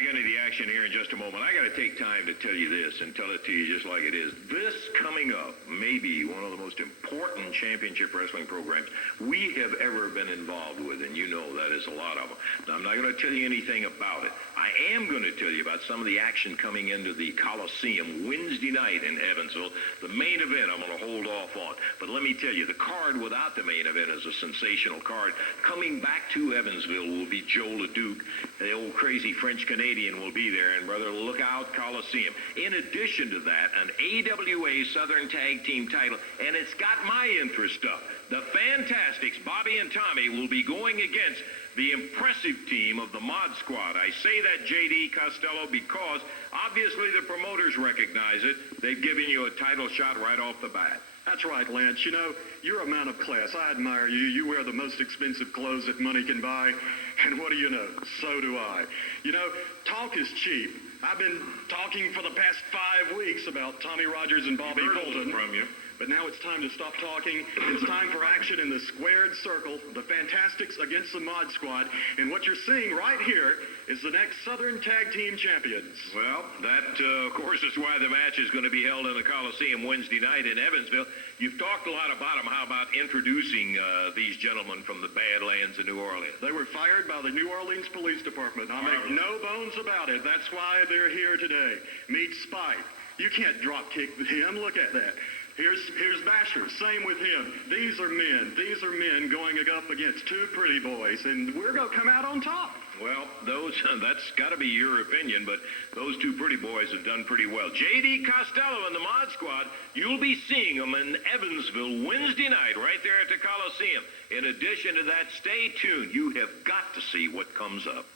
Back into the action here in just a moment. I got to take time to tell you this and tell it to you just like it is. This coming up may be one of the most important championship wrestling programs we have ever been involved with, and you know that is a lot of them. Now, I'm not going to tell you anything about it. I am going to tell you about some of the action coming into the Coliseum Wednesday night in Evansville. The main event I'm going to hold off on. But let me tell you, the card without the main event is a sensational card. Coming back to Evansville will be Joe LeDuc, the old crazy French-Canadian will be there, and brother, look out, Coliseum. In addition to that, an AWA Southern Tag Team title, and it's got my interest up. The Fantastics, Bobby and Tommy, will be going against the impressive team of the Mod Squad. I say that, JD Costello, because obviously the promoters recognize it. They've given you a title shot right off the bat. That's right, Lance. You know, you're a man of class. I admire you. You wear the most expensive clothes that money can buy. And what do you know? So do I. You know, talk is cheap. I've been talking for the past 5 weeks about Tommy Rogers and Bobby Bolton. From you. But now it's time to stop talking. It's time for action in the squared circle, the Fantastics against the Mod Squad. And what you're seeing right here is the next Southern Tag Team Champions. Well, that, of course, is why the match is going to be held in the Coliseum Wednesday night in Evansville. You've talked a lot about them. How about introducing these gentlemen from the Badlands of New Orleans? They were fired by the New Orleans Police Department. I make no bones about it. That's why they're here today. Meet Spike. You can't drop kick him. Look at that. Here's Basher. Same with him. These are men. These are men going up against two pretty boys, and we're going to come out on top. Well, that's got to be your opinion, but those two pretty boys have done pretty well. JD Costello and the Mod Squad, you'll be seeing them in Evansville Wednesday night right there at the Coliseum. In addition to that, stay tuned. You have got to see what comes up.